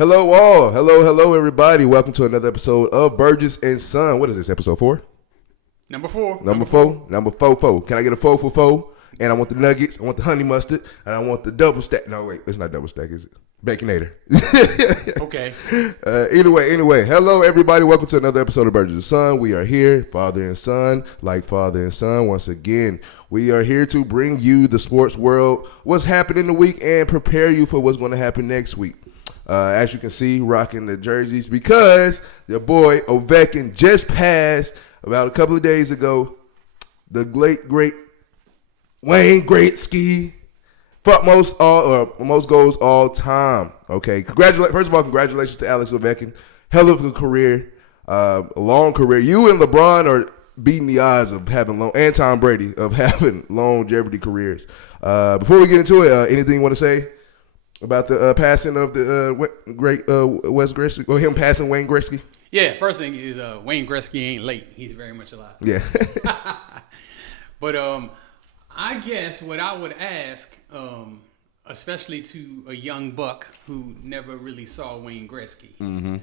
Hello all. Hello everybody. Welcome to another episode of Burgess&Son. What is this, episode 4? Number 4. Number 4. Can I get a 4 for 4? And I want the nuggets, I want the honey mustard, and I want the double stack. No, wait, it's not double stack, is it? Baconator. Okay. Anyway. Hello everybody. Welcome to another episode of Burgess&Son. We are here, father and son, like father and son. Once again, we are here to bring you the sports world, what's happening in the week, and prepare you for what's going to happen next week. As you can see, rocking the jerseys because your boy Ovechkin just passed about a couple of days ago. The great Wayne Gretzky, most goals all time. Okay, first of all, congratulations to Alex Ovechkin. Hell of a career, a long career. You and LeBron are beating the odds of having and Tom Brady of having longevity careers. Before we get into it, anything you want to say about the passing of the great Wes Gretzky, or him passing Wayne Gretzky? Yeah, first thing is Wayne Gretzky ain't late. He's very much alive. Yeah. But I guess what I would ask, especially to a young buck who never really saw Wayne Gretzky,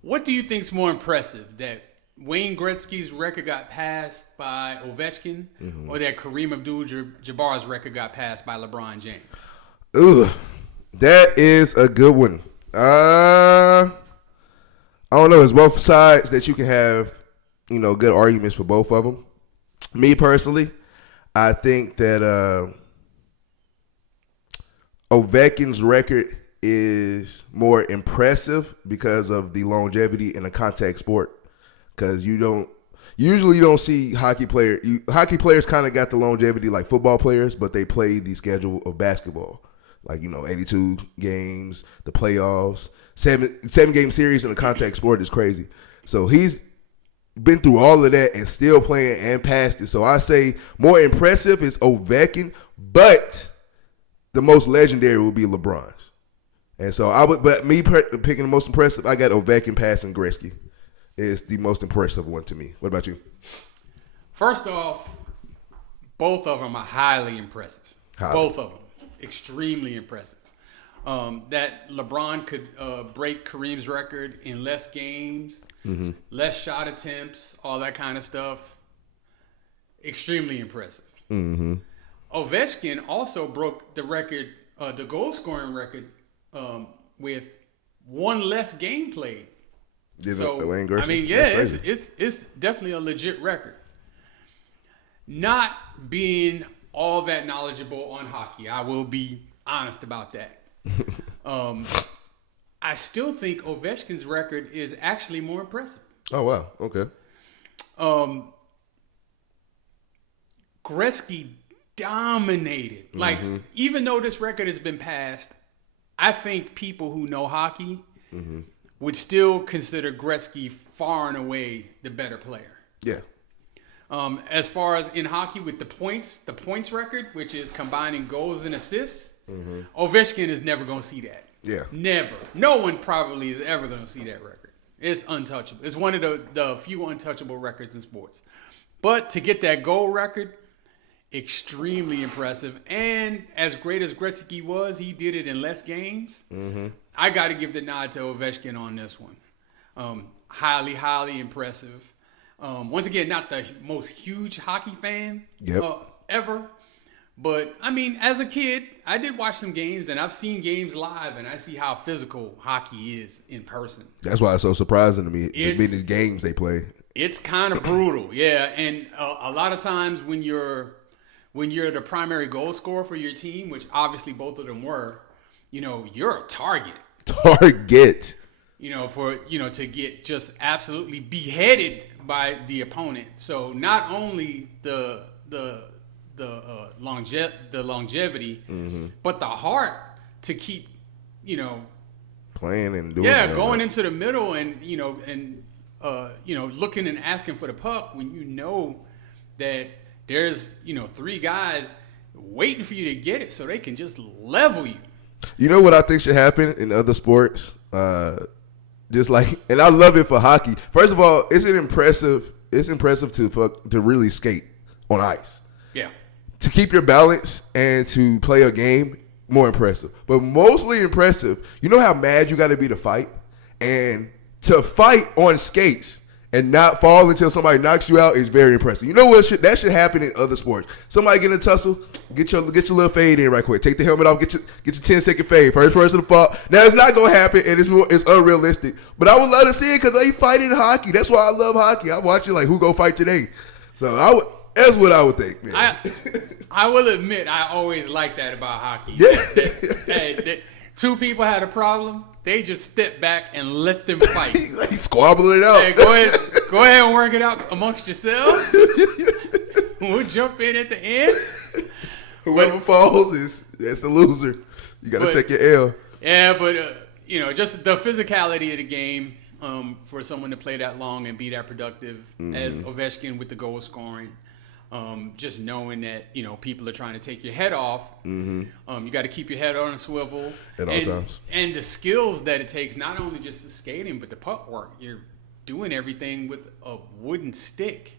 what do you think's more impressive, that Wayne Gretzky's record got passed by Ovechkin, or that Kareem Abdul-Jabbar's record got passed by LeBron James? Ooh, that is a good one. I don't know. It's both sides that you can have, good arguments for both of them. Me personally, I think that Ovechkin's record is more impressive because of the longevity in a contact sport. Because you don't see hockey players. Hockey players kind of got the longevity like football players, but they play the schedule of basketball. Like, 82 games, the playoffs, seven game series in a contact sport is crazy. So he's been through all of that and still playing and passed it. So I say more impressive is Ovechkin, but the most legendary would be LeBron's. And so picking the most impressive, I got Ovechkin passing Gretzky. Is the most impressive one to me. What about you? First off, both of them are highly impressive. Both of them. Extremely impressive. That LeBron could break Kareem's record in less games, less shot attempts, all that kind of stuff. Extremely impressive. Ovechkin also broke the record, the goal scoring record, with one less game played. So, Wayne Gretzky? I mean, yeah, it's definitely a legit record. Not being all that knowledgeable on hockey, I will be honest about that. I still think Ovechkin's record is actually more impressive. Oh, wow. Okay. Gretzky dominated. Like, even though this record has been passed, I think people who know hockey would still consider Gretzky far and away the better player. Yeah. As far as in hockey with the points record, which is combining goals and assists, Ovechkin is never going to see that. Yeah. Never. No one probably is ever going to see that record. It's untouchable. It's one of the few untouchable records in sports. But to get that goal record, extremely impressive. And as great as Gretzky was, he did it in less games. I got to give the nod to Ovechkin on this one. Highly, highly impressive. Once again, not the most huge hockey fan ever. But, I mean, as a kid, I did watch some games, and I've seen games live, and I see how physical hockey is in person. That's why it's so surprising to me, the games they play. It's kind of brutal, yeah. And a lot of times when you're the primary goal scorer for your team, which obviously both of them were, you're a target. To get just absolutely beheaded by the opponent. So not only the longevity, but the heart to keep, playing and doing. Yeah, going into the middle and looking and asking for the puck when you know that there's 3 guys waiting for you to get it so they can just level you. You know what I think should happen in other sports? Just like, and I love it for hockey. First of all, it's impressive to really skate on ice. Yeah. To keep your balance and to play a game more impressive. But mostly impressive, you know how mad you got to be to fight? And to fight on skates and not fall until somebody knocks you out is very impressive. You know what? That should happen in other sports. Somebody get in a tussle, get your little fade in right quick. Take the helmet off, get your 10-second fade. First person to fall. Now it's not gonna happen, and it's unrealistic. But I would love to see it because they fight in hockey. That's why I love hockey. I watch it like who go fight today. So that's what I would think, man. I will admit I always like that about hockey. Yeah. Two people had a problem. They just step back and let them fight. Like squabble it out. Hey, go ahead and work it out amongst yourselves. We'll jump in at the end. Whoever falls that's the loser. You got to take your L. Yeah, but just the physicality of the game for someone to play that long and be that productive as Ovechkin with the goal scoring. Just knowing that people are trying to take your head off. You got to keep your head on a swivel at all times. And the skills that it takes, not only just the skating but the puck work. You're doing everything with a wooden stick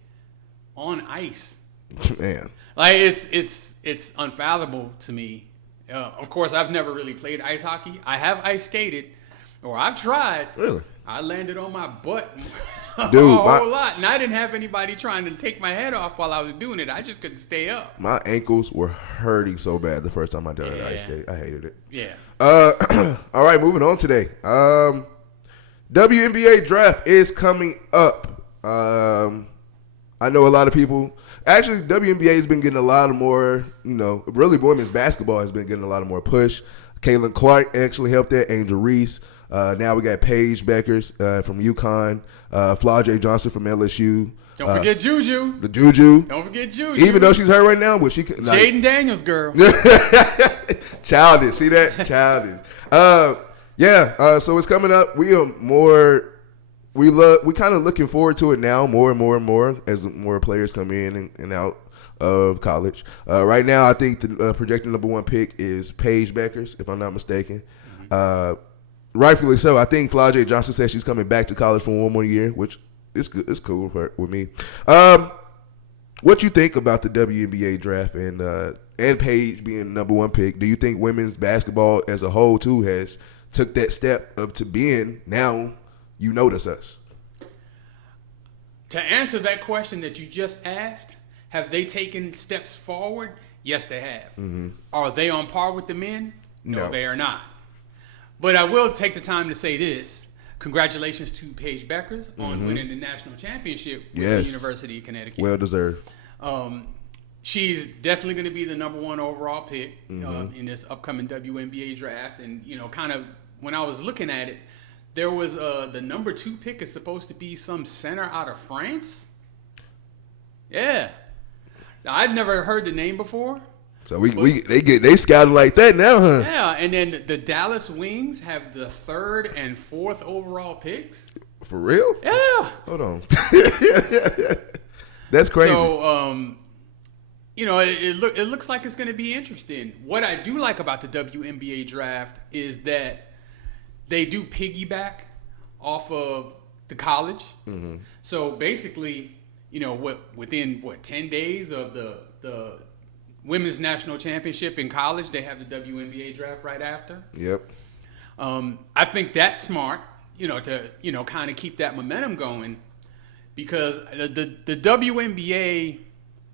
on ice. Man, like it's unfathomable to me. Of course, I've never really played ice hockey. I have ice skated, or I've tried. Really? I landed on my butt. Dude, a whole lot, and I didn't have anybody trying to take my head off while I was doing it. I just couldn't stay up. My ankles were hurting so bad the first time I did ice skate. I hated it. Yeah. All right, moving on today. WNBA Draft is coming up. I know a lot of people. Actually, WNBA has been getting a lot of more. Really, women's basketball has been getting a lot of more push. Caitlin Clark actually helped that. Angel Reese. Now we got Paige Beckers from UConn, Flau'jae Johnson from LSU. Don't forget Juju. The Juju. Don't forget Juju. Even though she's hurt right now, but she can. Jaden Daniels, girl. Childish. See that? Childish. So it's coming up. We are more. We kind of looking forward to it now more and more and more as more players come in and out of college. Right now, I think the projected number 1 pick is Paige Beckers, if I'm not mistaken. Rightfully so. I think Flau'jae Johnson said she's coming back to college for 1 more year, which is good. It's cool with me. What you think about the WNBA draft and Paige being number 1 pick? Do you think women's basketball as a whole too has took that step up to being now you notice us? To answer that question that you just asked, have they taken steps forward? Yes, they have. Are they on par with the men? No, they are not. But I will take the time to say this. Congratulations to Paige Beckers on winning the national championship with the University of Connecticut. Well deserved. She's definitely going to be the number 1 overall pick in this upcoming WNBA draft. And, kind of when I was looking at it, there was the number 2 pick is supposed to be some center out of France. Yeah. Now, I'd never heard the name before. So they scouted like that now, huh? Yeah, and then the Dallas Wings have the 3rd and 4th overall picks. For real? Yeah. Hold on. That's crazy. So, it looks like it's going to be interesting. What I do like about the WNBA draft is that they do piggyback off of the college. So basically, within 10 days of the women's national championship in college, they have the WNBA draft right after. Yep. I think that's smart, to kind of keep that momentum going, because the WNBA,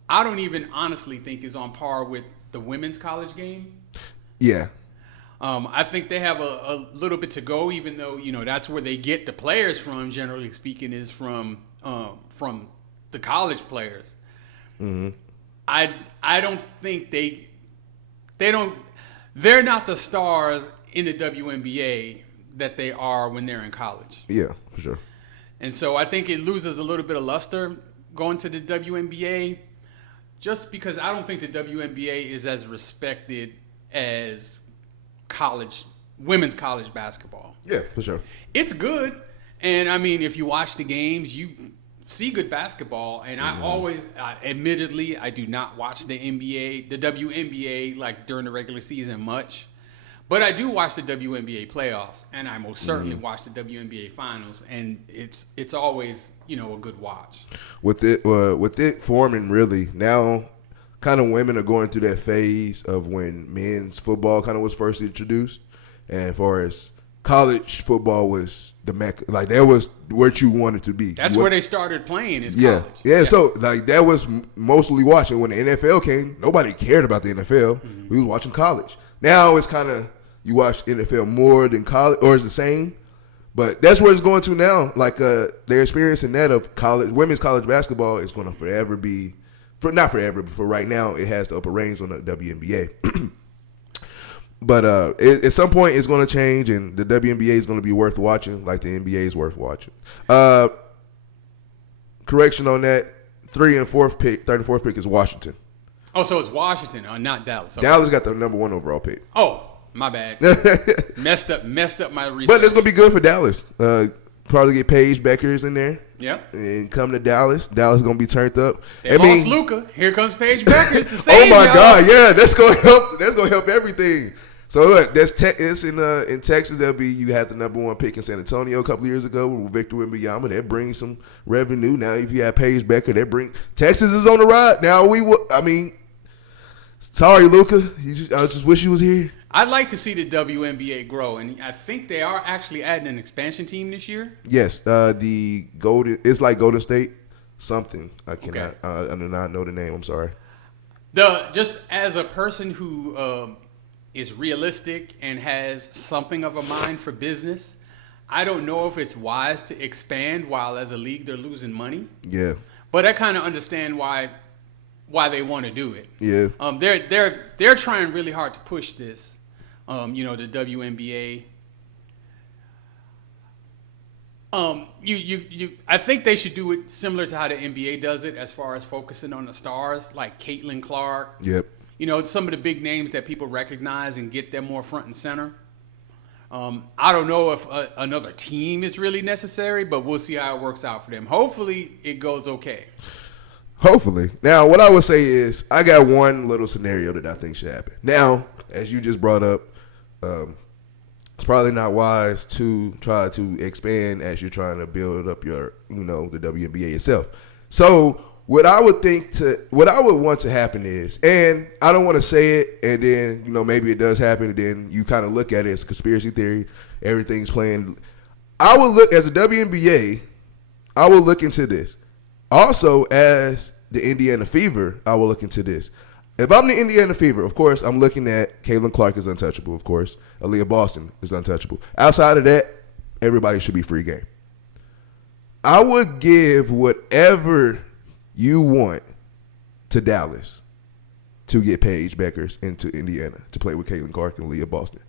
I don't even honestly think is on par with the women's college game. Yeah. I think they have a little bit to go, even though that's where they get the players from. Generally speaking, is from the college players. I don't think they're not the stars in the WNBA that they are when they're in college. Yeah, for sure. And so I think it loses a little bit of luster going to the WNBA, just because I don't think the WNBA is as respected as women's college basketball. Yeah, for sure. It's good. And I mean, if you watch the games, you see good basketball. And I always, admittedly, I do not watch the WNBA, like during the regular season much. But I do watch the WNBA playoffs, and I most certainly watch the WNBA finals, and it's always a good watch. With it forming really now, kind of women are going through that phase of when men's football kind of was first introduced, and as far as college football was the mecca, like that was where you wanted to be. That's where they started playing is college. Yeah. So like that was mostly watching. When the NFL came, nobody cared about the NFL. Mm-hmm. We was watching college. Now it's kind of you watch NFL more than college, or it's the same. But that's where it's going to now. Like they're experiencing that of college, women's college basketball is going to forever be, not forever, but for right now, it has the upper reins on the WNBA. But at some point, it's going to change, and the WNBA is going to be worth watching, like the NBA is worth watching. Correction on that: 3rd and 4th pick is Washington. Oh, so it's Washington, not Dallas. Okay. Dallas got the number 1 overall pick. Oh, my bad. messed up my research. But it's going to be good for Dallas. Probably get Paige Beckers in there. Yep. And come to Dallas. Dallas is going to be turned up. They lost Luka. Here comes Paige Beckers to save Oh my y'all. God, yeah, that's going to help. That's going to help everything. So look, it's in Texas. You had the number 1 pick in San Antonio a couple of years ago with Victor Wembanyama. That brings some revenue. Now if you have Paige Becker, Texas is on the ride. Now sorry, Luka. I just wish you was here. I'd like to see the WNBA grow, and I think they are actually adding an expansion team this year. Yes, it's like Golden State something. I cannot. I do not know the name. I'm sorry. Just as a person who is realistic and has something of a mind for business, I don't know if it's wise to expand while as a league they're losing money. Yeah, but I kind of understand why they want to do it. Yeah. They're trying really hard to push this. The WNBA. I think they should do it similar to how the NBA does it, as far as focusing on the stars, like Caitlin Clark. Yep. Some of the big names that people recognize and get them more front and center. I don't know if another team is really necessary, but we'll see how it works out for them. Hopefully, it goes okay. Hopefully. Now, what I would say is I got one little scenario that I think should happen. Now, as you just brought up, it's probably not wise to try to expand as you're trying to build up your, the WNBA itself. So what I would want to happen is, and I don't want to say it, and then, maybe it does happen, and then you kind of look at it as a conspiracy theory, everything's playing. I would look, as a WNBA, I will look into this. Also, as the Indiana Fever, I will look into this. If I'm the Indiana Fever, of course, I'm looking at Caitlin Clark is untouchable, of course. Aaliyah Boston is untouchable. Outside of that, everybody should be free game. I would give whatever you want to Dallas to get Paige Beckers into Indiana to play with Caitlin Clark and Aaliyah Boston.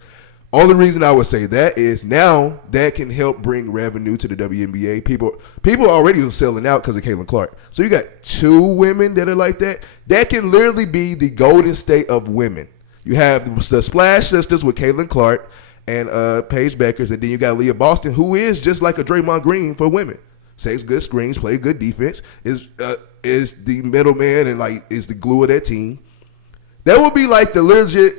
Only reason I would say that is now that can help bring revenue to the WNBA. People already are selling out because of Caitlin Clark. So you got 2 women that are like that. That can literally be the Golden State of women. You have the Splash Sisters with Caitlin Clark and Paige Beckers, and then you got Aaliyah Boston, who is just like a Draymond Green for women. Takes good screens, play good defense, is the middleman and is the glue of that team. That would be like the legit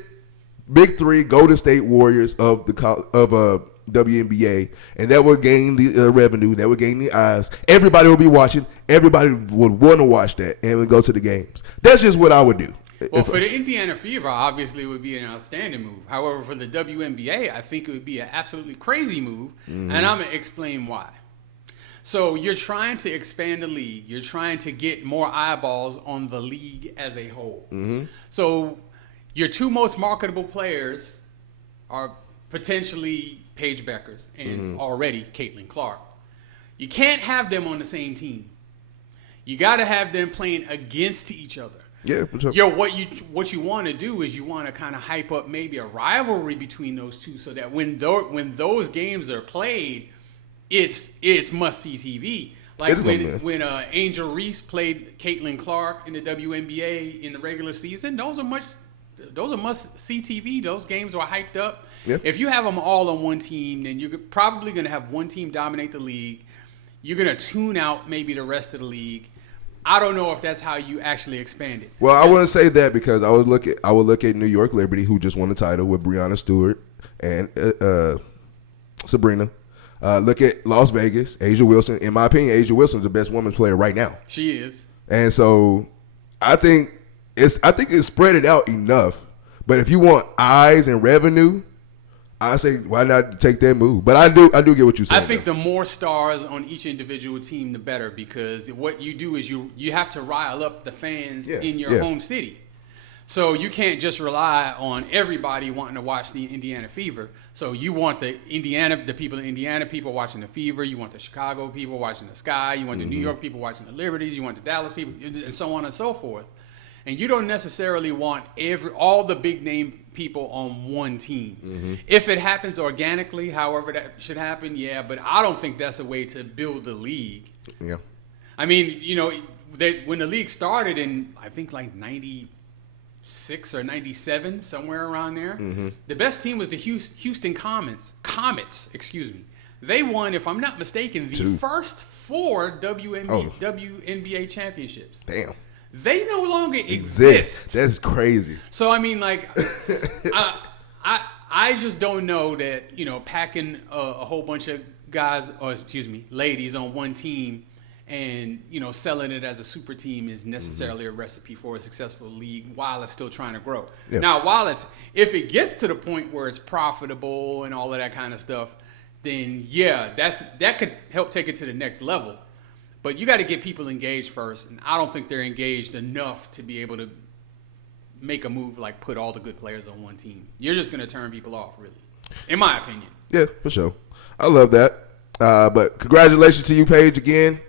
Big 3 Golden State Warriors of WNBA, and that would gain the revenue. That would gain the eyes. Everybody would be watching. Everybody would want to watch that and would go to the games. That's just what I would do. Well, for the Indiana Fever, obviously, it would be an outstanding move. However, for the WNBA, I think it would be an absolutely crazy move, and I'm going to explain why. So you're trying to expand the league. You're trying to get more eyeballs on the league as a whole. Mm-hmm. So your 2 most marketable players are potentially Paige Beckers and already Caitlin Clark. You can't have them on the same team. You got to have them playing against each other. Yeah, for sure. What you want to do is you want to kind of hype up maybe a rivalry between those 2, so that when those games are played, it's must-see TV. Like when Angel Reese played Caitlin Clark in the WNBA in the regular season, those are must-see TV. Those games are hyped up. Yep. If you have them all on one team, then you're probably going to have one team dominate the league. You're going to tune out maybe the rest of the league. I don't know if that's how you actually expand it. Well, I wouldn't say that, because I would look at New York Liberty, who just won the title with Breonna Stewart and Sabrina. Look at Las Vegas, A'ja Wilson. In my opinion, A'ja Wilson is the best women's player right now. She is. And so I think I think it's spread it out enough. But if you want eyes and revenue, I say why not take that move? But I do get what you're saying. I think the more stars on each individual team, the better, because what you do is you have to rile up the fans in your home city. So you can't just rely on everybody wanting to watch the Indiana Fever. So you want the people in Indiana people watching the Fever. You want the Chicago people watching the Sky. You want the New York people watching the Liberties. You want the Dallas people, and so on and so forth. And you don't necessarily want all the big name people on one team. Mm-hmm. If it happens organically, however that should happen, yeah. But I don't think that's a way to build the league. Yeah. I mean, when the league started in, I think like 96 or 97, somewhere around there, the best team was the Houston Comets. They won, if I'm not mistaken, the first 4 WNBA championships. Damn. They no longer exist. That's crazy. So I mean, like, I just don't know that packing a whole bunch of guys, or ladies on one team, and selling it as a super team is necessarily a recipe for a successful league while it's still trying to grow. Yep. Now, if it gets to the point where it's profitable and all of that kind of stuff, then that could help take it to the next level. But you got to get people engaged first, and I don't think they're engaged enough to be able to make a move like put all the good players on one team. You're just going to turn people off, really, in my opinion. Yeah, for sure. I love that. But congratulations to you, Paige, again,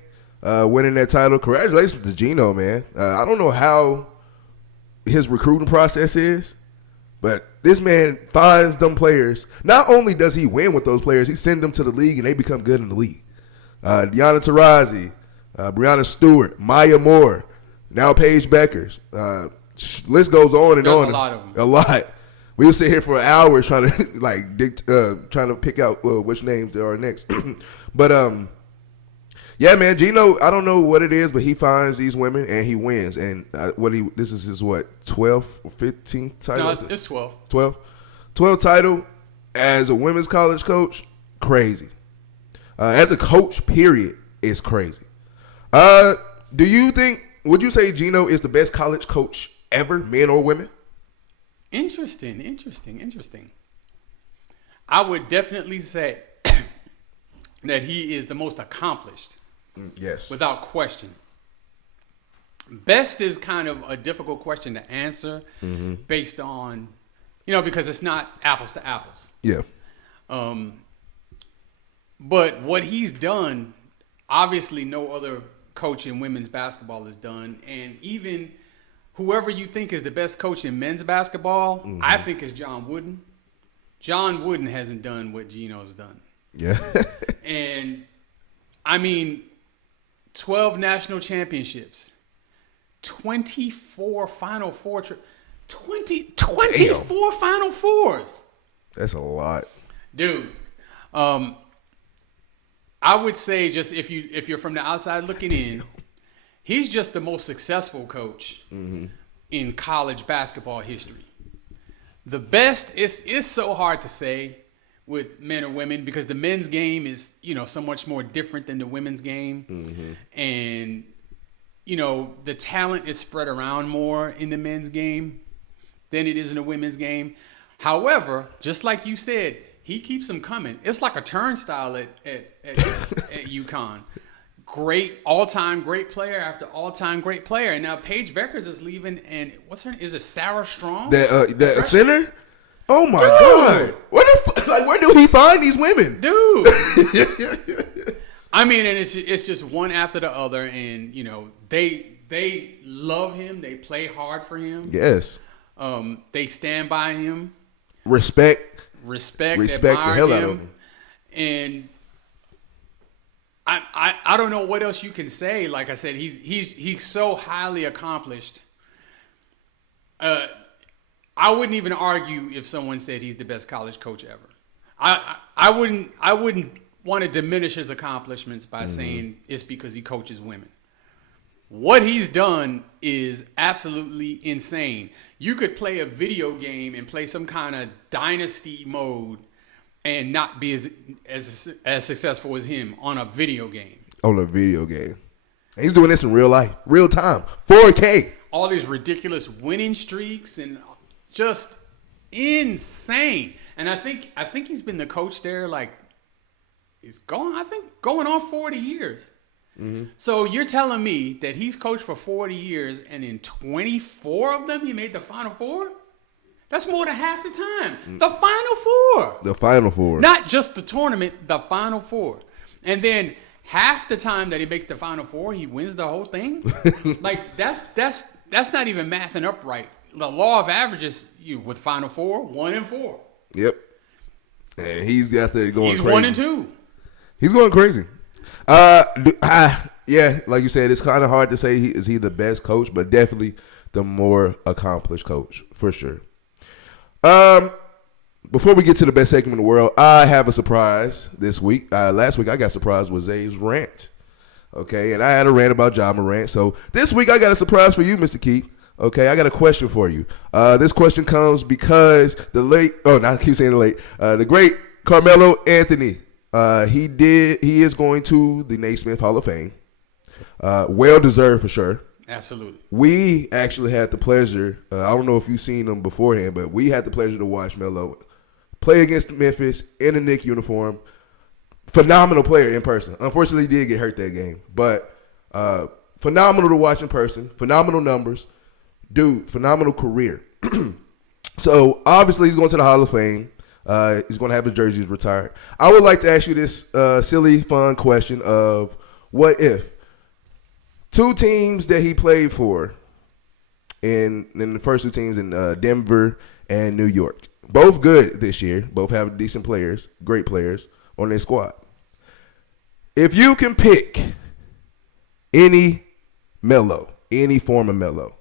winning that title. Congratulations to Geno, man. I don't know how his recruiting process is, but this man finds them players. Not only does he win with those players, he sends them to the league, and they become good in the league. Deanna Taurasi, Breanna Stewart, Maya Moore, now Paige Beckers. List goes on and There's on. A lot of them. A lot. We'll sit here for hours trying to trying to pick out which names there are next. But yeah, man, Geno, I don't know what it is, but he finds these women and he wins. And this is his 12th or 15th title? No, it's 12. 12 title as a women's college coach, crazy. As a coach, period, is crazy. Would you say Geno is the best college coach ever, men or women? Interesting. I would definitely say that he is the most accomplished. Yes. Without question. Best is kind of a difficult question to answer based on, because it's not apples to apples. Yeah. But what he's done, obviously no other coach in women's basketball has done. And even whoever you think is the best coach in men's basketball, I think is John Wooden. John Wooden hasn't done what Geno's done. Yeah. And, I mean, 12 national championships, 24 Final Four, 24 Final Fours. That's a lot. Dude, I would say just if you're from the outside looking in, he's just the most successful coach in college basketball history. The best is so hard to say with men or women because the men's game is so much more different than the women's game, and the talent is spread around more in the men's game than it is in the women's game. However, just like you said, he keeps them coming. It's like a turnstile at UConn. Great, all-time great player after all-time great player. And now Paige Beckers is leaving, and what's her name? Is it Sarah Strong? That center? Oh, my God. Where do he find these women? Dude. I mean, and it's just one after the other, and, they love him. They play hard for him. Yes. They stand by him. Respect the hell out of him. And I don't know what else you can say. Like I said, he's so highly accomplished. I wouldn't even argue if someone said he's the best college coach ever. I wouldn't want to diminish his accomplishments by saying it's because he coaches women. What he's done is absolutely insane. You could play a video game and play some kind of dynasty mode and not be as successful as him on a video game. On a video game. And he's doing this in real life, real time, 4K. all these ridiculous winning streaks and just insane. And I think he's been the coach there going on 40 years. Mm-hmm. So you're telling me that he's coached for 40 years and in 24 of them he made the Final Four? That's more than half the time. The Final Four. The Final Four. Not just the tournament, the Final Four. And then half the time that he makes the Final Four, he wins the whole thing. That's not even mathing up right. The law of averages, with Final Four, 1-4. Yep. And he's out there going crazy. He's 1-2. He's going crazy. Yeah, like you said, it's kind of hard to say is he the best coach, but definitely the more accomplished coach for sure. Before we get to the best segment in the world, I have a surprise this week. Last week I got surprised with Zay's rant. Okay, and I had a rant about Ja Morant. So this week I got a surprise for you, Mr. Keith. Okay, I got a question for you. This question comes because the great Carmelo Anthony, he is going to the Naismith Hall of Fame. Well deserved for sure. Absolutely. We actually had the pleasure, I don't know if you've seen him beforehand, but we had the pleasure to watch Melo play against Memphis in a Knicks uniform. Phenomenal player in person. Unfortunately, he did get hurt that game. But phenomenal to watch in person. Phenomenal numbers. Dude, phenomenal career. So, obviously, he's going to the Hall of Fame. He's going to have his jerseys retired. I would like to ask you this silly, fun question of what if two teams that he played for in the first two teams in Denver and New York, both good this year, both have decent players, great players on their squad. If you can pick any Melo, any form of Melo,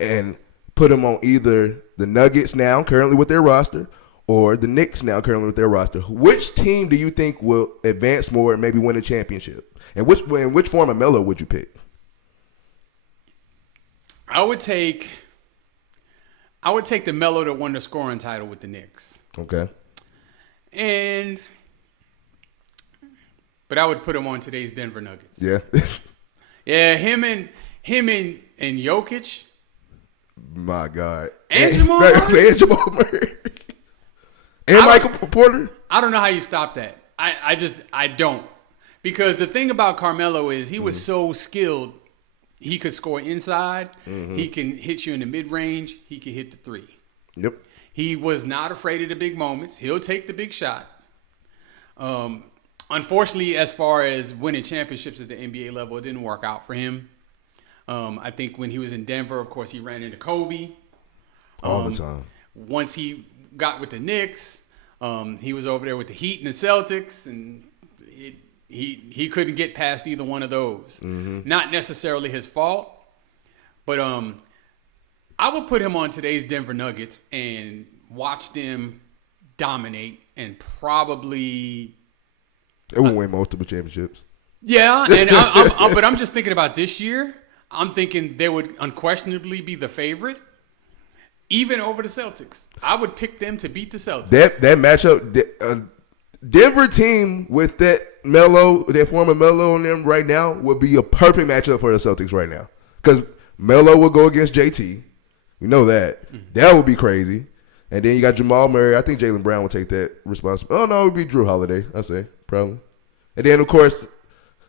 and put him on either the Nuggets now currently with their roster or the Knicks now currently with their roster, which team do you think will advance more and maybe win a championship? And which form of Melo would you pick? I would take the Melo that won the scoring title with the Knicks. Okay. But I would put him on today's Denver Nuggets. Yeah. Yeah, him and Jokic. My God. And Jamal Murray. And Jamal Murray. And Michael Porter. I don't know how you stop that. I don't. Because the thing about Carmelo is he was so skilled. He could score inside. Mm-hmm. He can hit you in the mid-range. He can hit the three. Yep. He was not afraid of the big moments. He'll take the big shot. Unfortunately, as far as winning championships at the NBA level, it didn't work out for him. I think when he was in Denver, of course, he ran into Kobe. All the time. Once he got with the Knicks, he was over there with the Heat and the Celtics, and he couldn't get past either one of those. Mm-hmm. Not necessarily his fault, but I would put him on today's Denver Nuggets and watch them dominate and probably... They will win multiple championships. Yeah, and but I'm just thinking about this year. I'm thinking they would unquestionably be the favorite, even over the Celtics. I would pick them to beat the Celtics. That matchup, Denver team with that former Melo on them right now would be a perfect matchup for the Celtics right now. Because Melo will go against JT. We know that. Mm-hmm. That would be crazy. And then you got Jamal Murray. I think Jaylen Brown will take that responsibility. Oh, no, it would be Drew Holiday, I say, probably. And then, of course,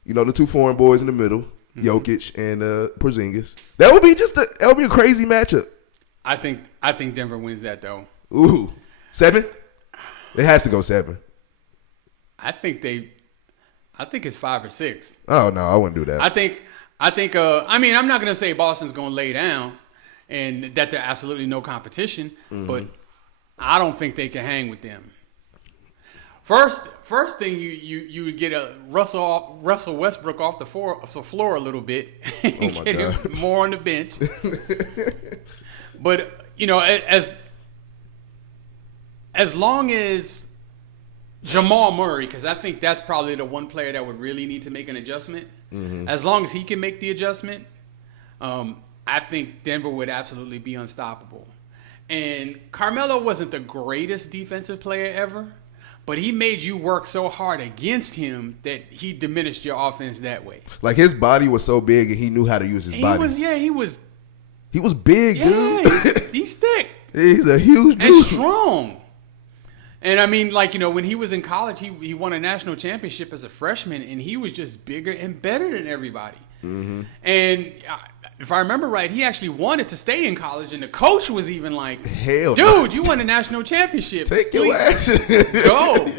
the two foreign boys in the middle, Jokic and Porzingis. That would be a crazy matchup. I think Denver wins that, though. Ooh. 7? It has to go 7. I think it's 5 or 6. Oh, no, I wouldn't do that. I think I'm not going to say Boston's going to lay down and that they're absolutely no competition, but I don't think they can hang with them. First thing you would get a Russell Westbrook off the floor a little bit and get him more on the bench. But as long as Jamal Murray, because I think that's probably the one player that would really need to make an adjustment. Mm-hmm. As long as he can make the adjustment, I think Denver would absolutely be unstoppable. And Carmelo wasn't the greatest defensive player ever, but he made you work so hard against him that he diminished your offense that way. Like his body was so big and he knew how to use his body. He was big, dude. He's thick. He's a huge dude. And strong. And I mean, like, when he was in college, he won a national championship as a freshman, and he was just bigger and better than everybody. Mm-hmm. And if I remember right, he actually wanted to stay in college, and the coach was even like, "Hell, dude, you won a national championship. Take your ass. Go."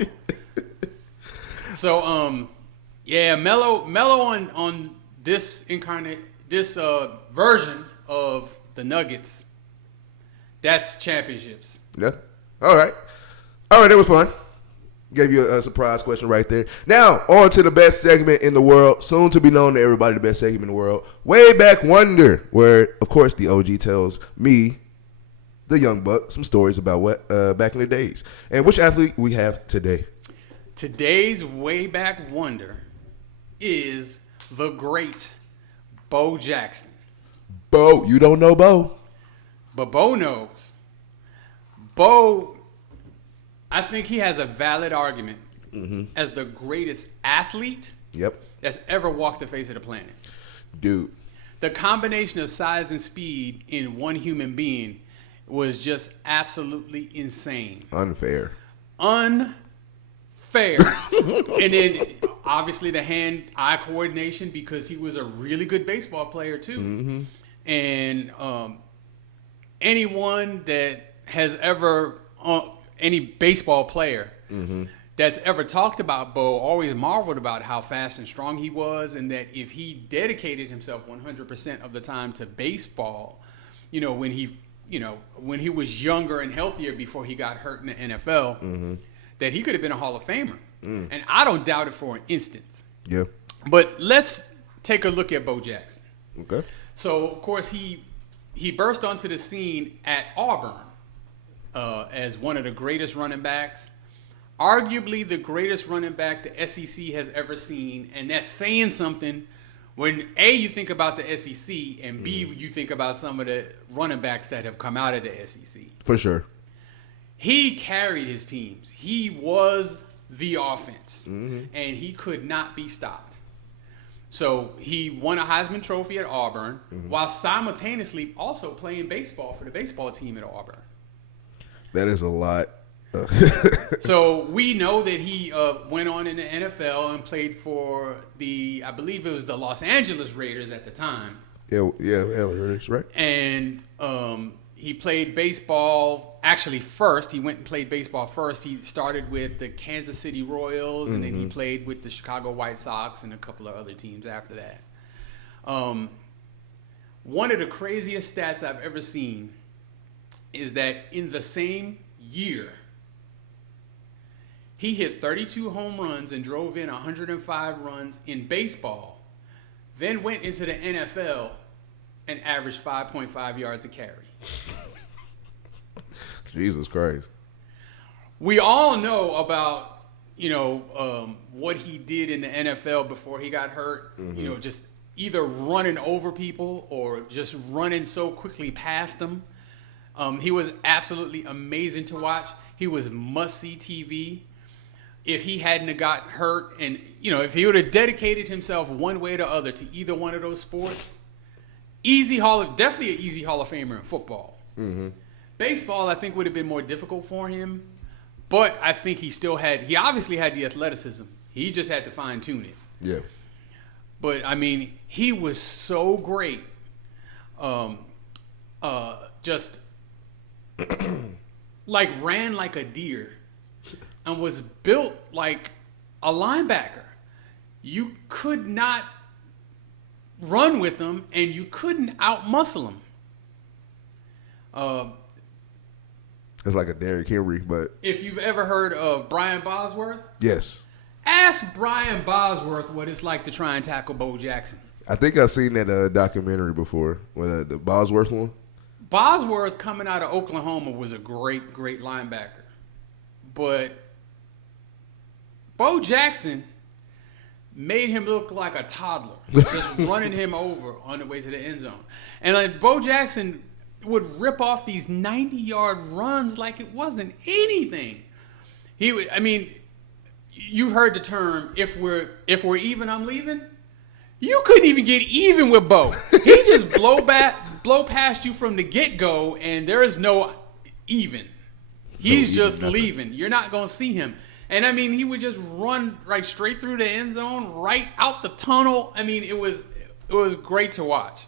So, Melo on this version of the Nuggets, that's championships. Yeah. All right, it was fun. Gave you a surprise question right there. Now, on to the best segment in the world, soon to be known to everybody, the best segment in the world, Way Back Wonder, where, of course, the OG tells me, the young buck, some stories about what back in the days. And which athlete we have today? Today's Way Back Wonder is the great Bo Jackson. Bo, you don't know Bo? But Bo knows. Bo, I think he has a valid argument as the greatest athlete that's ever walked the face of the planet. Dude. The combination of size and speed in one human being was just absolutely insane. Unfair. And then, obviously, the hand-eye coordination, because he was a really good baseball player, too. Mm-hmm. And anyone that has ever... any baseball player that's ever talked about Bo always marveled about how fast and strong he was, and that if he dedicated himself 100% of the time to baseball, when he was younger and healthier before he got hurt in the NFL, that he could have been a Hall of Famer. And I don't doubt it for an instant. Yeah. But let's take a look at Bo Jackson. Okay. So, of course, he burst onto the scene at Auburn. As one of the greatest running backs, arguably the greatest running back the SEC has ever seen, and that's saying something when A, you think about the SEC, and B, you think about some of the running backs that have come out of the SEC. For sure. He carried his teams. He was the offense, and he could not be stopped. So he won a Heisman Trophy at Auburn while simultaneously also playing baseball for the baseball team at Auburn. That is a lot. So we know that he went on in the NFL and played for I believe it was the Los Angeles Raiders at the time. Yeah, Raiders, right? And he played baseball actually first. He went and played baseball first. He started with the Kansas City Royals, and then he played with the Chicago White Sox and a couple of other teams after that. One of the craziest stats I've ever seen is that in the same year, he hit 32 home runs and drove in 105 runs in baseball, then went into the NFL and averaged 5.5 yards a carry. Jesus Christ. We all know about, what he did in the NFL before he got hurt, just either running over people or just running so quickly past them. He was absolutely amazing to watch. He was must-see TV. If he hadn't have got hurt and, if he would have dedicated himself one way or the other to either one of those sports, definitely an easy Hall of Famer in football. Baseball, I think, would have been more difficult for him, but I think he obviously had the athleticism. He just had to fine-tune it. Yeah. But, I mean, he was so great. Just... ran like a deer and was built like a linebacker. You could not run with him, and you couldn't out-muscle him. It's like a Derrick Henry, but... If you've ever heard of Brian Bosworth, yes. Ask Brian Bosworth what it's like to try and tackle Bo Jackson. I think I've seen that documentary before, the Bosworth one. Bosworth, coming out of Oklahoma, was a great, great linebacker. But Bo Jackson made him look like a toddler, just running him over on the way to the end zone. And Bo Jackson would rip off these 90-yard runs like it wasn't anything. you've heard the term, if we're even, I'm leaving. You couldn't even get even with Bo. He just blow past you from the get-go, and there is no even. He's just leaving. You're not going to see him. And, I mean, he would just run right straight through the end zone, right out the tunnel. I mean, it was great to watch.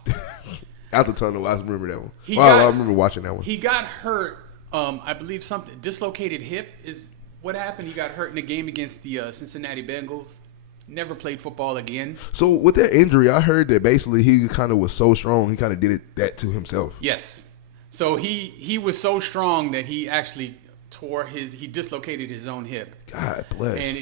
Out the tunnel, I remember that one. I remember watching that one. He got hurt, I believe something, dislocated hip is what happened. He got hurt in a game against the Cincinnati Bengals. Never played football again. So with that injury, I heard that basically he kind of was so strong, he kind of did that to himself. Yes. So he was so strong that he actually he dislocated his own hip. God bless. And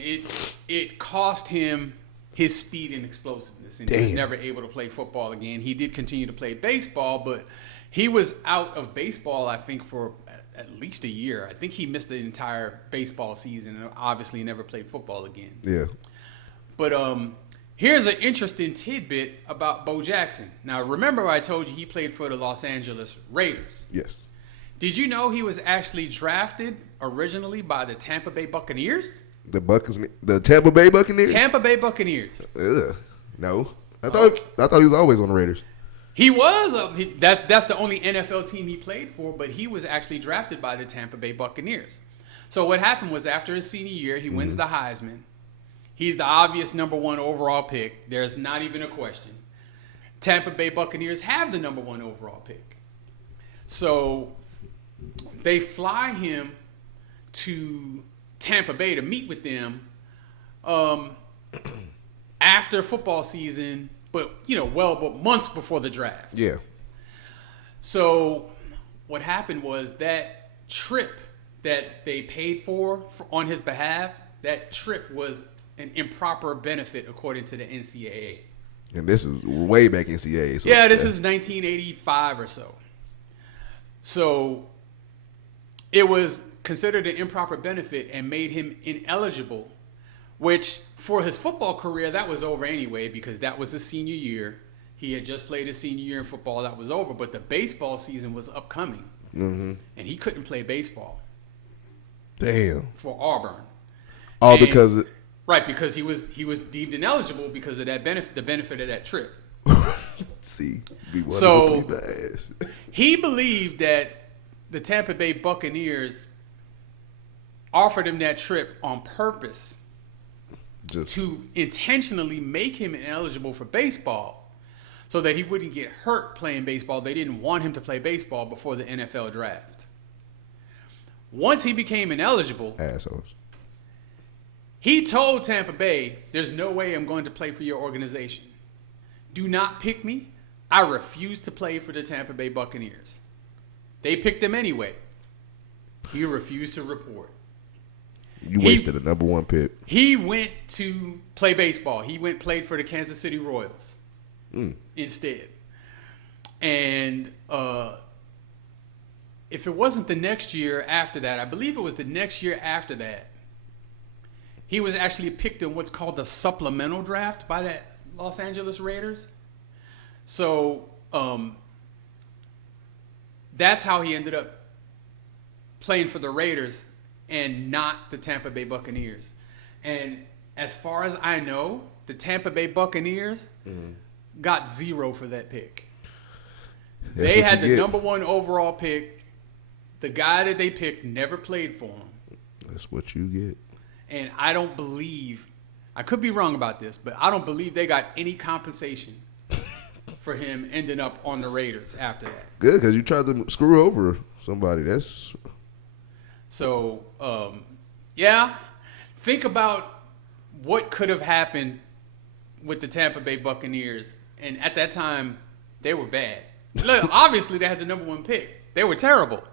it cost him his speed and explosiveness, and he was never able to play football again. He did continue to play baseball, but he was out of baseball, I think, for at least a year. I think he missed the entire baseball season and obviously never played football again. Yeah. But here's an interesting tidbit about Bo Jackson. Now, remember I told you he played for the Los Angeles Raiders. Yes. Did you know he was actually drafted originally by the Tampa Bay Buccaneers? The Tampa Bay Buccaneers? Tampa Bay Buccaneers. Ugh. No. I thought he was always on the Raiders. He was. That's the only NFL team he played for, but he was actually drafted by the Tampa Bay Buccaneers. So what happened was after his senior year, he wins the Heisman. He's the obvious number 1 overall pick. There's not even a question. Tampa Bay Buccaneers have the number 1 overall pick. So they fly him to Tampa Bay to meet with them after football season, but months before the draft. Yeah. So what happened was that trip that they paid for on his behalf, that trip was an improper benefit according to the NCAA. And this is way back NCAA. So this is 1985 or so. So it was considered an improper benefit and made him ineligible, which for his football career, that was over anyway because that was his senior year. He had just played his senior year in football. That was over. But the baseball season was upcoming. Mm-hmm. And he couldn't play baseball. Damn. For Auburn. Because... Right, because he was deemed ineligible because of that benefit, the benefit of that trip. He believed that the Tampa Bay Buccaneers offered him that trip on purpose to intentionally make him ineligible for baseball so that he wouldn't get hurt playing baseball. They didn't want him to play baseball before the NFL draft. Once he became ineligible... Assholes. He told Tampa Bay, there's no way I'm going to play for your organization. Do not pick me. I refuse to play for the Tampa Bay Buccaneers. They picked him anyway. He refused to report. You wasted a number 1 pick. He went to play baseball. He played for the Kansas City Royals instead. And if it wasn't the next year after that, I believe it was the next year after that, he was actually picked in what's called the supplemental draft by the Los Angeles Raiders. So that's how he ended up playing for the Raiders and not the Tampa Bay Buccaneers. And as far as I know, the Tampa Bay Buccaneers got 0 for that pick. They had the number 1 overall pick. The guy that they picked never played for them. That's what you get. And I don't believe, I could be wrong about this, but I don't believe they got any compensation for him ending up on the Raiders after that. Good, because you tried to screw over somebody. That's... So, think about what could have happened with the Tampa Bay Buccaneers. And at that time, they were bad. Look, obviously, they had the number 1 pick. They were terrible.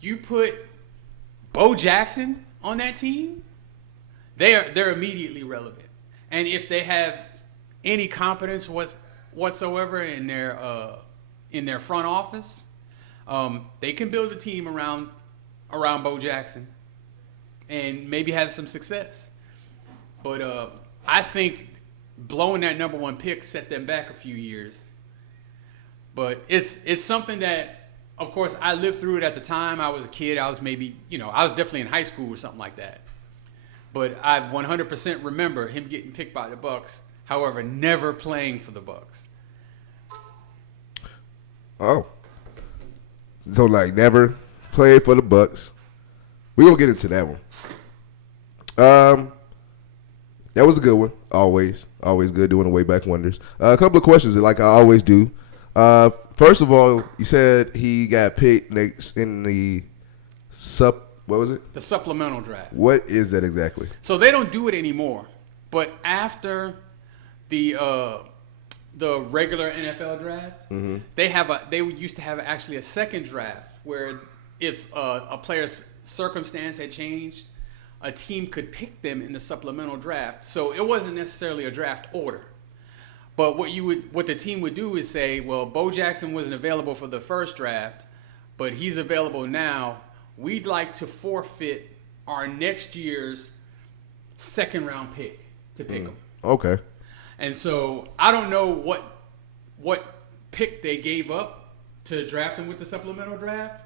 You put Bo Jackson on that team, they're immediately relevant. And if they have any competence whatsoever in their front office, they can build a team around Bo Jackson and maybe have some success. But I think blowing that number 1 pick set them back a few years. But it's something that, of course, I lived through it at the time. I was a kid. I was maybe, I was definitely in high school or something like that. But I 100% remember him getting picked by the Bucks. However, never playing for the Bucks. Oh. So, like, never played for the Bucks. We gonna get into that one. That was a good one. Always good doing the way back wonders. A couple of questions, like I always do. First of all, you said he got picked next in the what was it? The supplemental draft. What is that exactly? So they don't do it anymore. But after the regular NFL draft, they used to have actually a second draft where if a player's circumstance had changed, a team could pick them in the supplemental draft. So it wasn't necessarily a draft order. But what the team would do is say, well, Bo Jackson wasn't available for the first draft, but he's available now. We'd like to forfeit our next year's second round pick to pick him. Okay. And so I don't know what pick they gave up to draft him with the supplemental draft.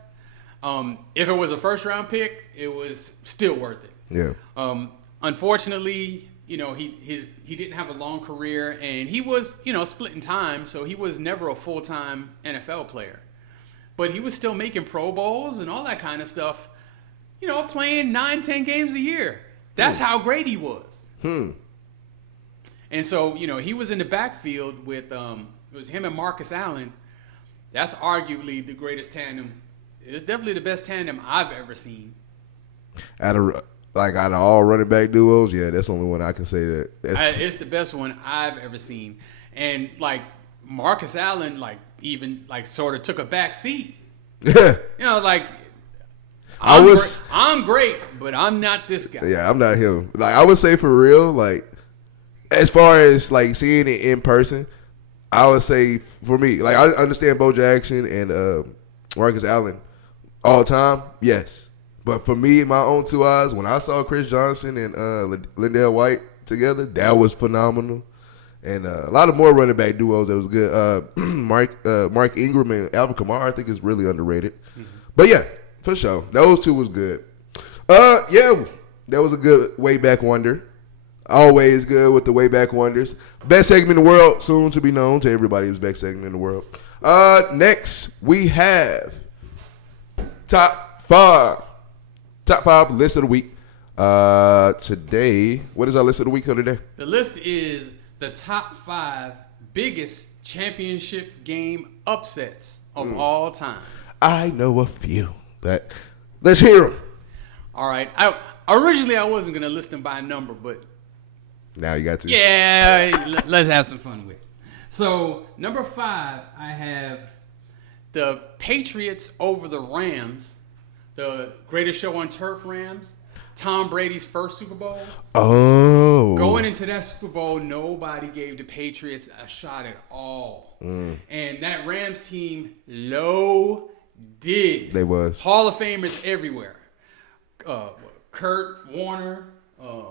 If it was a first round pick, it was still worth it. Yeah. Unfortunately, he didn't have a long career, and he was split in time, so he was never a full time NFL player. But he was still making Pro Bowls and all that kind of stuff. Playing 9-10 games a year. That's how great he was. And so, he was in the backfield with, it was him and Marcus Allen. That's arguably the greatest tandem. It's definitely the best tandem I've ever seen. Out of all running back duos, yeah, that's the only one I can say that. It's the best one I've ever seen. And, Marcus Allen, even sort of took a back seat. Yeah. I'm great, but I'm not this guy. Yeah, I'm not him. I would say for real, as far as seeing it in person, I would say for me, I understand Bo Jackson and Marcus Allen all time, yes. But for me, in my own two eyes, when I saw Chris Johnson and Lindell White together, that was phenomenal. And a lot of more running back duos that was good. Mark Ingram and Alvin Kamara, I think, is really underrated. Mm-hmm. But yeah, for sure, those two was good. Yeah, that was a good way back wonder. Always good with the way back wonders. Best segment in the world, soon to be known to everybody who's best segment in the world. Next, we have top five list of the week. Today, what is our list of the week for today? The list is the top 5 biggest championship game upsets of all time. I know a few, but let's hear them. All right. Originally, I wasn't going to list them by number, but now you got to. Yeah, let's have some fun with it. So, number 5, I have the Patriots over the Rams, the greatest show on turf Rams. Tom Brady's first Super Bowl. Oh. Going into that Super Bowl, nobody gave the Patriots a shot at all. And that Rams team did. They was. Hall of Famers everywhere. Kurt Warner,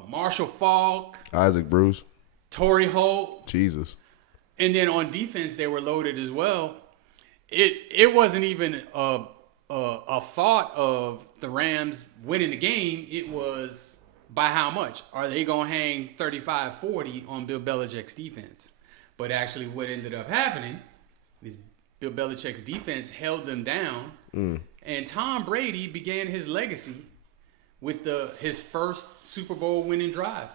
Marshall Faulk. Isaac Bruce. Torrey Holt. Jesus. And then on defense, they were loaded as well. It wasn't even a thought of the Rams winning the game. It was by how much. Are they going to hang 35-40 on Bill Belichick's defense? But actually what ended up happening is Bill Belichick's defense held them down. And Tom Brady began his legacy with his first Super Bowl winning drive.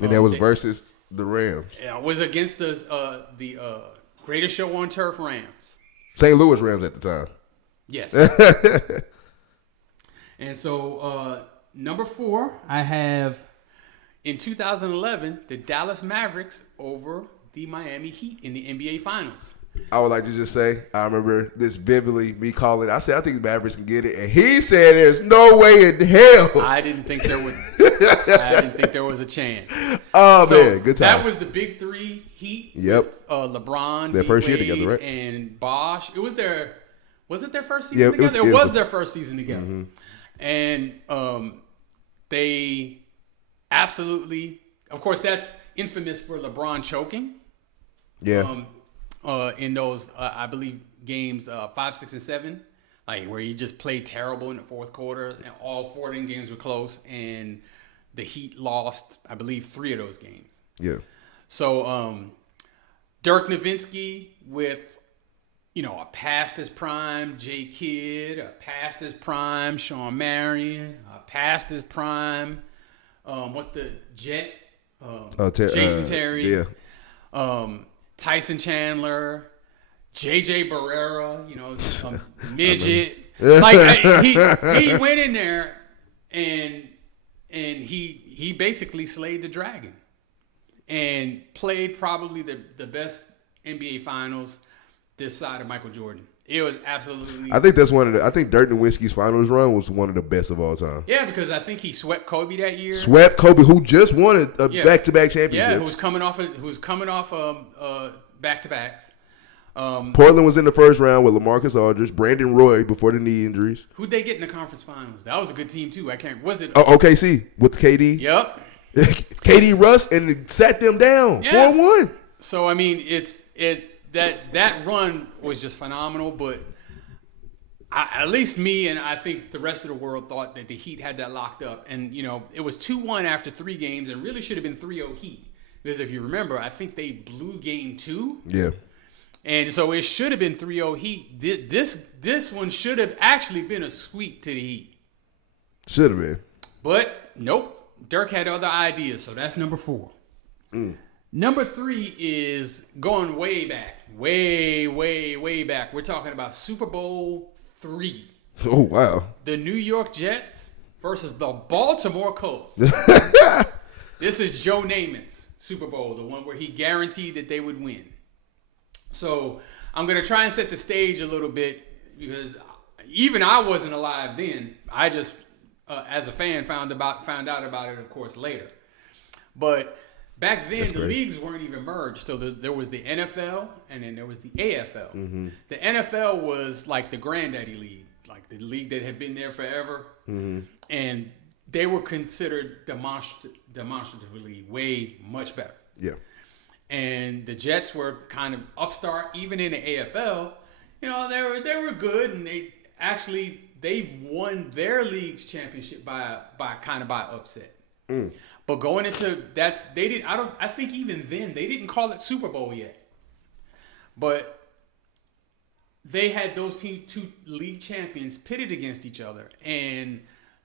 And that was versus the Rams. It was against the greatest show on turf Rams. St. Louis Rams at the time. Yes. And so, number 4, I have, in 2011, the Dallas Mavericks over the Miami Heat in the NBA Finals. I would like to just say, I remember this vividly, me calling. I said, I think the Mavericks can get it. And he said, there's no way in hell. I didn't think there was a chance. Oh, so man, good time. That was the big 3 Heat. Yep. LeBron, their first year Wade, together, right? And Bosh. Was it their first season together? It was their first season together. Mm-hmm. And they absolutely, of course, that's infamous for LeBron choking. Yeah. In those, I believe, games 5, 6, and 7. like where he just played terrible in the fourth quarter, and all 14 games were close, and the Heat lost, I believe, 3 of those games. Yeah. So Dirk Nowitzki with, a past his prime Jay Kidd, a past his prime Sean Marion, a past his prime, what's the Jet? Jason Terry. Yeah. Tyson Chandler, JJ Barrera, midget. He went in there and he basically slayed the dragon and played probably the best NBA Finals this side of Michael Jordan. It was absolutely. I think that's I think Dirk Nowitzki's finals run was one of the best of all time. Yeah, because I think he swept Kobe that year. Swept Kobe, who just won a back-to-back championship. Yeah, who's coming off back-to-backs. Portland was in the first round with LaMarcus Aldridge, Brandon Roy before the knee injuries. Who'd they get in the conference finals? That was a good team too. Was it? Oh, OKC with KD. Yep. KD Russ and sat them down 4-1. So I mean, that run was just phenomenal. But at least me and I think the rest of the world thought that the Heat had that locked up, and it was 2-1 after 3 games, and really should have been 3-0 Heat because if you remember, I think they blew game 2. Yeah. And so it should have been 3-0 Heat. This one should have actually been a sweep to the Heat. Should have been. But nope. Dirk had other ideas, so that's number 4. Number 3 is going way back. Way, way, way back. We're talking about Super Bowl III. Oh, wow. The New York Jets versus the Baltimore Colts. This is Joe Namath's Super Bowl, the one where he guaranteed that they would win. So I'm going to try and set the stage a little bit because even I wasn't alive then. I just, as a fan, found out about it, of course, later. But back then, the leagues weren't even merged. So there was the NFL and then there was the AFL. Mm-hmm. The NFL was like the granddaddy league, like the league that had been there forever. Mm-hmm. And they were considered demonstratively way much better. Yeah. And the Jets were kind of upstart, even in the AFL. They were good, and they won their league's championship by upset. But going into I think even then they didn't call it Super Bowl yet. But they had those two league champions pitted against each other, and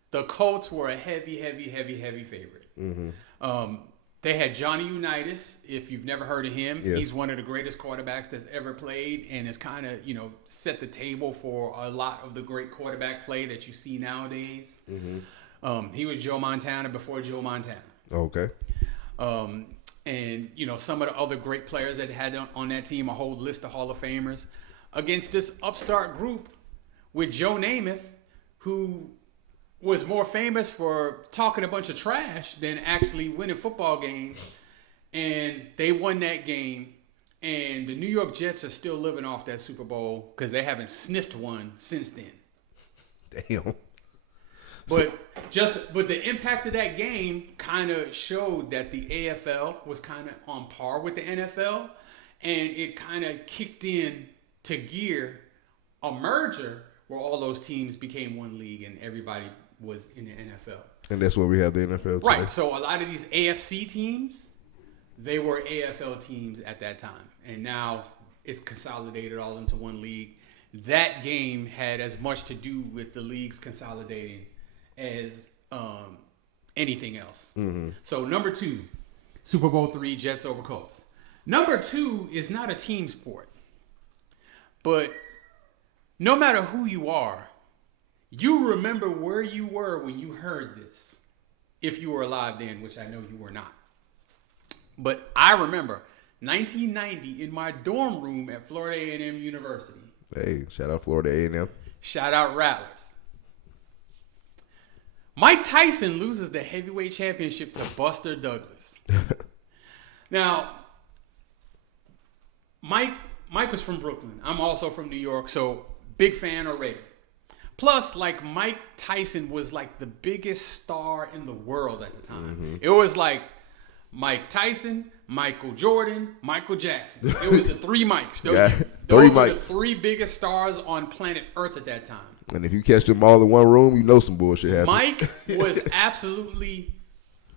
the Colts were a heavy favorite. Mm-hmm. They had Johnny Unitas. If you've never heard of him, he's one of the greatest quarterbacks that's ever played, and has kind of set the table for a lot of the great quarterback play that you see nowadays. Mm-hmm. He was Joe Montana before Joe Montana. Okay. And some of the other great players that had on that team, a whole list of Hall of Famers, against this upstart group with Joe Namath, who was more famous for talking a bunch of trash than actually winning football games. And they won that game. And the New York Jets are still living off that Super Bowl because they haven't sniffed one since then. Damn. But the impact of that game kind of showed that the AFL was kind of on par with the NFL. And it kind of kicked in to gear a merger where all those teams became one league and everybody was in the NFL. And that's where we have the NFL today. Right. So a lot of these AFC teams, they were AFL teams at that time. And now it's consolidated all into one league. That game had as much to do with the leagues consolidating as anything else. Mm-hmm. So number 2, Super Bowl III, Jets over Colts. Number 2 is not a team sport. But no matter who you are, you remember where you were when you heard this. If you were alive then, which I know you were not. But I remember 1990 in my dorm room at Florida A&M University. Hey, shout out Florida A&M. Shout out Rattlers. Mike Tyson loses the heavyweight championship to Buster Douglas. Now, Mike was from Brooklyn. I'm also from New York, so big fan already. Plus, Mike Tyson was the biggest star in the world at the time. Mm-hmm. It was Mike Tyson, Michael Jordan, Michael Jackson. It was the 3 Mikes. Those were the 3 biggest stars on planet Earth at that time. And if you catch them all in one room, you know some bullshit happened. Mike was absolutely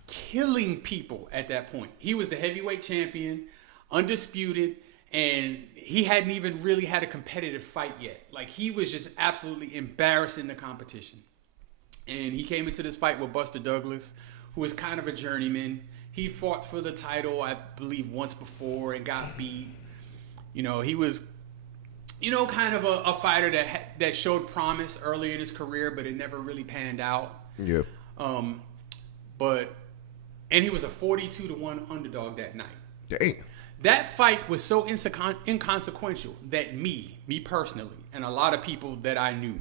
killing people at that point. He was the heavyweight champion, undisputed, and he hadn't even really had a competitive fight yet. Like, he was just absolutely embarrassing the competition. And he came into this fight with Buster Douglas, who was kind of a journeyman. He fought for the title, I believe, once before and got beat. You know, he was, you know, kind of a fighter that showed promise early in his career, but it never really panned out. Yeah. And he was a 42-1 underdog that night. Dang. That fight was so inconsequential that me personally, and a lot of people that I knew,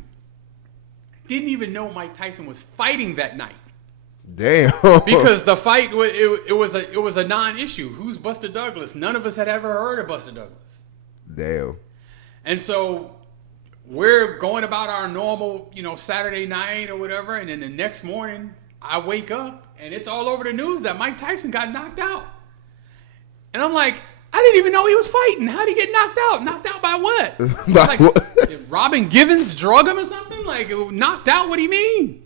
didn't even know Mike Tyson was fighting that night. Damn. Because the fight it was a non-issue. Who's Buster Douglas? None of us had ever heard of Buster Douglas. Damn. And so we're going about our normal, you know, Saturday night or whatever, and then the next morning I wake up and it's all over the news that Mike Tyson got knocked out. And I'm like, I didn't even know he was fighting. How'd he get knocked out? Knocked out by what? Like, if Robin Givens drug him or something? Like, knocked out? What do you mean?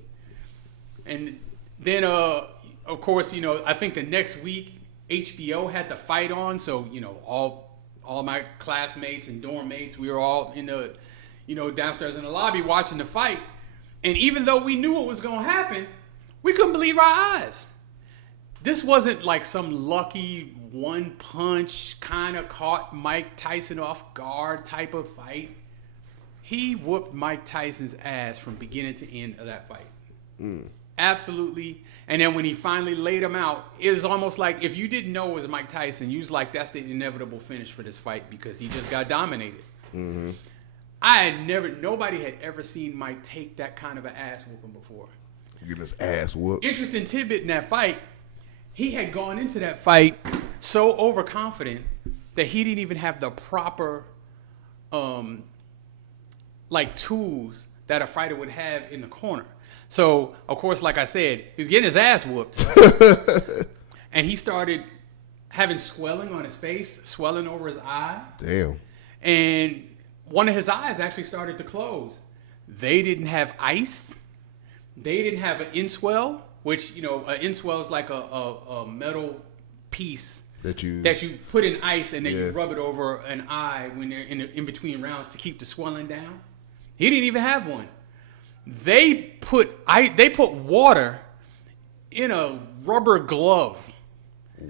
And then, of course, you know, I think the next week HBO had the fight on. So, you know, all my classmates and dorm mates, we were all in the, you know, downstairs in the lobby watching the fight. And even though we knew what was going to happen, we couldn't believe our eyes. This wasn't like some lucky one punch kind of caught Mike Tyson off guard type of fight. He whooped Mike Tyson's ass from beginning to end of that fight. Absolutely. And then when he finally laid him out, it was almost like if you didn't know it was Mike Tyson, you was like, that's the inevitable finish for this fight because he just got dominated. Mm-hmm. Nobody had ever seen Mike take that kind of an ass whooping before. Getting his ass whooped. Interesting tidbit in that fight, he had gone into that fight so overconfident that he didn't even have the proper tools that a fighter would have in the corner. So, of course, like I said, he was getting his ass whooped. And he started having swelling on his face, swelling over his eye. Damn. And one of his eyes actually started to close. They didn't have ice. They didn't have an inswell, which, you know, an inswell is like a metal piece that you put in ice and then you rub it over an eye when they're in between rounds to keep the swelling down. He didn't even have one. They put water in a rubber glove.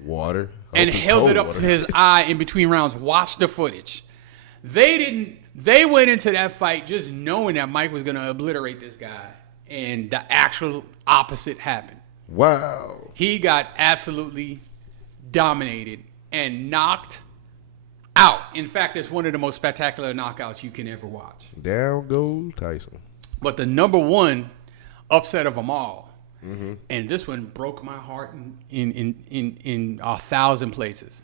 Water? And held it up to his eye in between rounds. Watch the footage. They went into that fight just knowing that Mike was going to obliterate this guy. And the actual opposite happened. Wow. He got absolutely dominated and knocked out. In fact, it's one of the most spectacular knockouts you can ever watch. Down goes Tyson. But the number one upset of them all, and this one broke my heart in 1,000 places,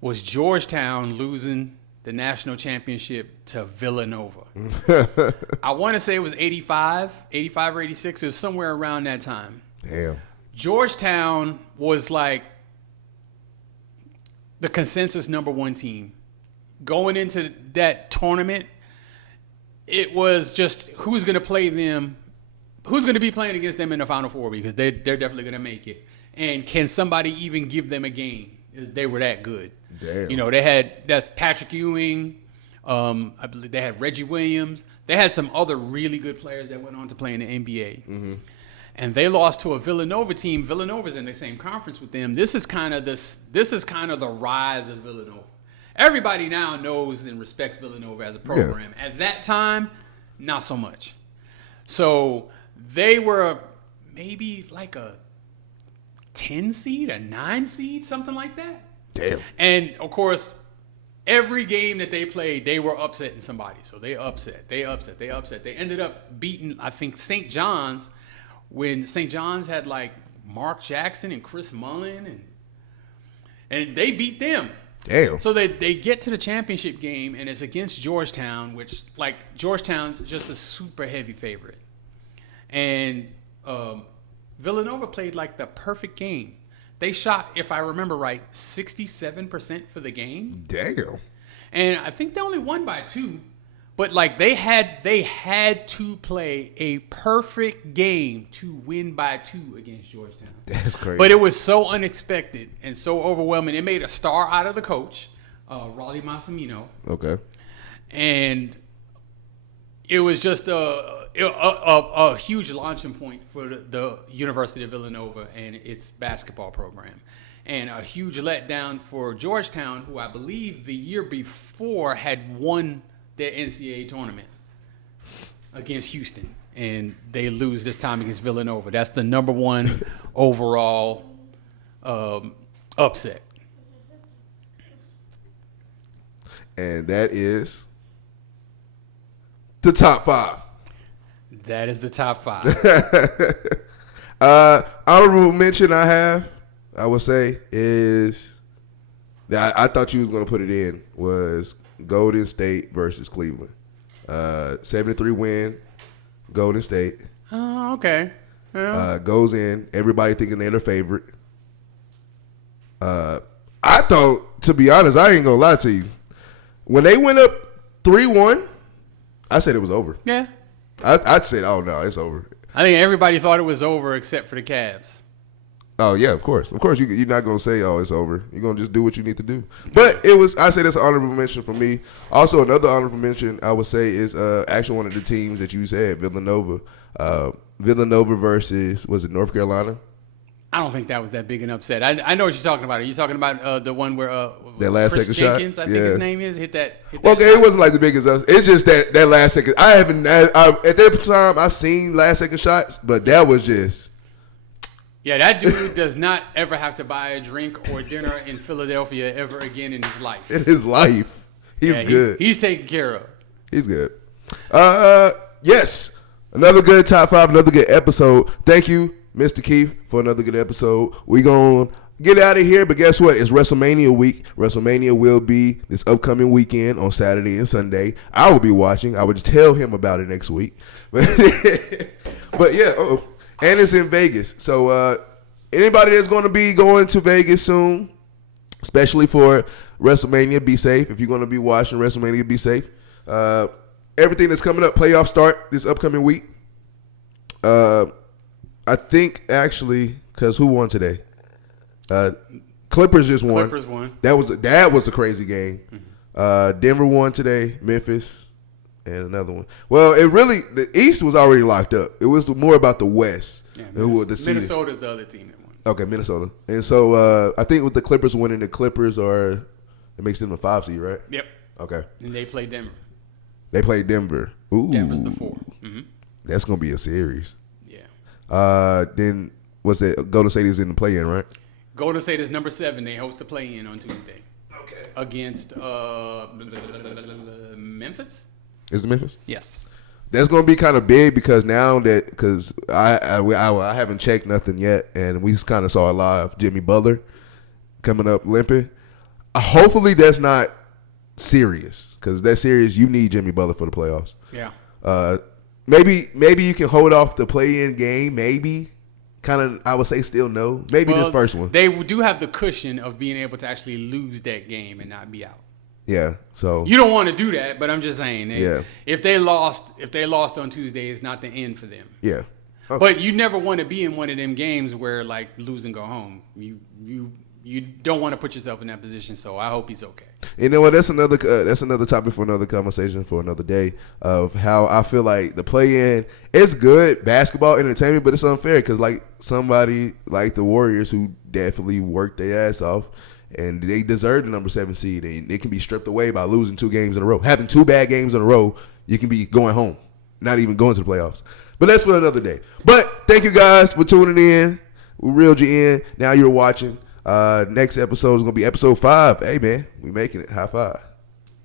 was Georgetown losing the national championship to Villanova. I want to say it was 85 or 86. It was somewhere around that time. Damn. Georgetown was like the consensus number one team. Going into that tournament, it was just who's going to play them, who's going to be playing against them in the Final Four because they're definitely going to make it. And can somebody even give them a game? They were that good. Damn. You know, that's Patrick Ewing. I believe they had Reggie Williams. They had some other really good players that went on to play in the NBA. Mm-hmm. And they lost to a Villanova team. Villanova's in the same conference with them. This is kind of the rise of Villanova. Everybody now knows and respects Villanova as a program. Yeah. At that time, not so much. So they were maybe like a 10 seed, a 9 seed, something like that. Damn. And, of course, every game that they played, they were upsetting somebody. So they upset. They ended up beating, I think, St. John's when St. John's had, like, Mark Jackson and Chris Mullin. And they beat them. Damn. So they get to the championship game, and it's against Georgetown, which, like, Georgetown's just a super heavy favorite. And Villanova played, like, the perfect game. They shot, if I remember right, 67% for the game. Damn. And I think they only won by 2. But like they had to play a perfect game to win by 2 against Georgetown. That's crazy. But it was so unexpected and so overwhelming. It made a star out of the coach, Rollie Massimino. Okay. And it was just a huge launching point for the University of Villanova and its basketball program. And a huge letdown for Georgetown, who I believe the year before had won their NCAA tournament against Houston. And they lose this time against Villanova. That's the number 1 overall upset. And that is the top 5. That is the top 5. Honorable mention I would say, is that I thought you was going to put it in, was Golden State versus Cleveland. 7-3 win, Golden State. Oh, okay. Yeah. Goes in, everybody thinking they're the favorite. I thought, to be honest, I ain't going to lie to you. When they went up 3-1, I said it was over. Yeah. I said, oh, no, it's over. I think everybody thought it was over except for the Cavs. Oh, yeah, of course. Of course, you're not going to say, oh, it's over. You're going to just do what you need to do. But I say that's an honorable mention for me. Also, another honorable mention I would say is actually one of the teams that you said, Villanova. Villanova versus, was it North Carolina? I don't think that was that big an upset. I know what you're talking about. Are you talking about the one where that last Chris second Jenkins, shot? I think his name is, hit that Okay, it wasn't like the biggest upset. It's just that last second. At that time, I seen last second shots, but that was just. Yeah, that dude does not ever have to buy a drink or dinner in Philadelphia ever again in his life. In his life. He's good. He's taken care of. He's good. Yes. Another good top 5, another good episode. Thank you, Mr. Keith, for another good episode. We're going to get out of here, but guess what? It's WrestleMania week. WrestleMania will be this upcoming weekend on Saturday and Sunday. I will be watching. I will just tell him about it next week. But yeah, and it's in Vegas. So anybody that's going to be going to Vegas soon, especially for WrestleMania, be safe. If you're going to be watching WrestleMania, be safe. Everything that's coming up, playoffs start this upcoming week. I think actually, because who won today? Clippers just won. Clippers won. That was a crazy game. Mm-hmm. Denver won today. Memphis and another one. Well, the East was already locked up. It was more about the West. Yeah, Minnesota's the other team that won. Okay, Minnesota. And so I think with the Clippers winning, the Clippers it makes them a 5 seed, right? Yep. Okay. And they play Denver. They play Denver. Ooh. Denver's the 4. Mm-hmm. That's gonna be a series. Yeah. Then what's it? Golden State is in the play-in, right? Golden State is number 7. They host the play-in on Tuesday. Okay. Against Memphis. Is it Memphis? Yes. That's gonna be kind of big because I haven't checked nothing yet, and we just kind of saw a live Jimmy Butler coming up limping. Hopefully that's not serious, because that's serious. You need Jimmy Butler for the playoffs. Yeah. Maybe you can hold off the play-in game. Maybe, kind of. I would say still no. Maybe this first one. They do have the cushion of being able to actually lose that game and not be out. Yeah. So you don't want to do that, but I'm just saying. Yeah. If they lost on Tuesday, it's not the end for them. Yeah. Okay. But you never want to be in one of them games where like lose and go home. You don't want to put yourself in that position. So I hope he's okay. You know what? That's another topic for another conversation for another day, of how I feel like the play-in, it's good basketball entertainment, but it's unfair because like somebody like the Warriors who definitely worked their ass off and they deserve the number 7 seed, and it can be stripped away by losing 2 games in a row. Having 2 bad games in a row, you can be going home, not even going to the playoffs. But that's for another day. But thank you guys for tuning in. We reeled you in. Now you're watching. Next episode is going to be episode 5. Hey, man, we making it. High five.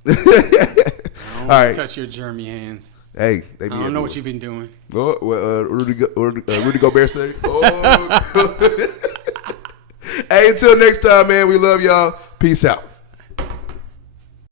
All right. Touch your germy hands. Hey, they be I don't know what you've been doing. Rudy Gobert say. Oh. Hey, until next time, man, we love y'all. Peace out.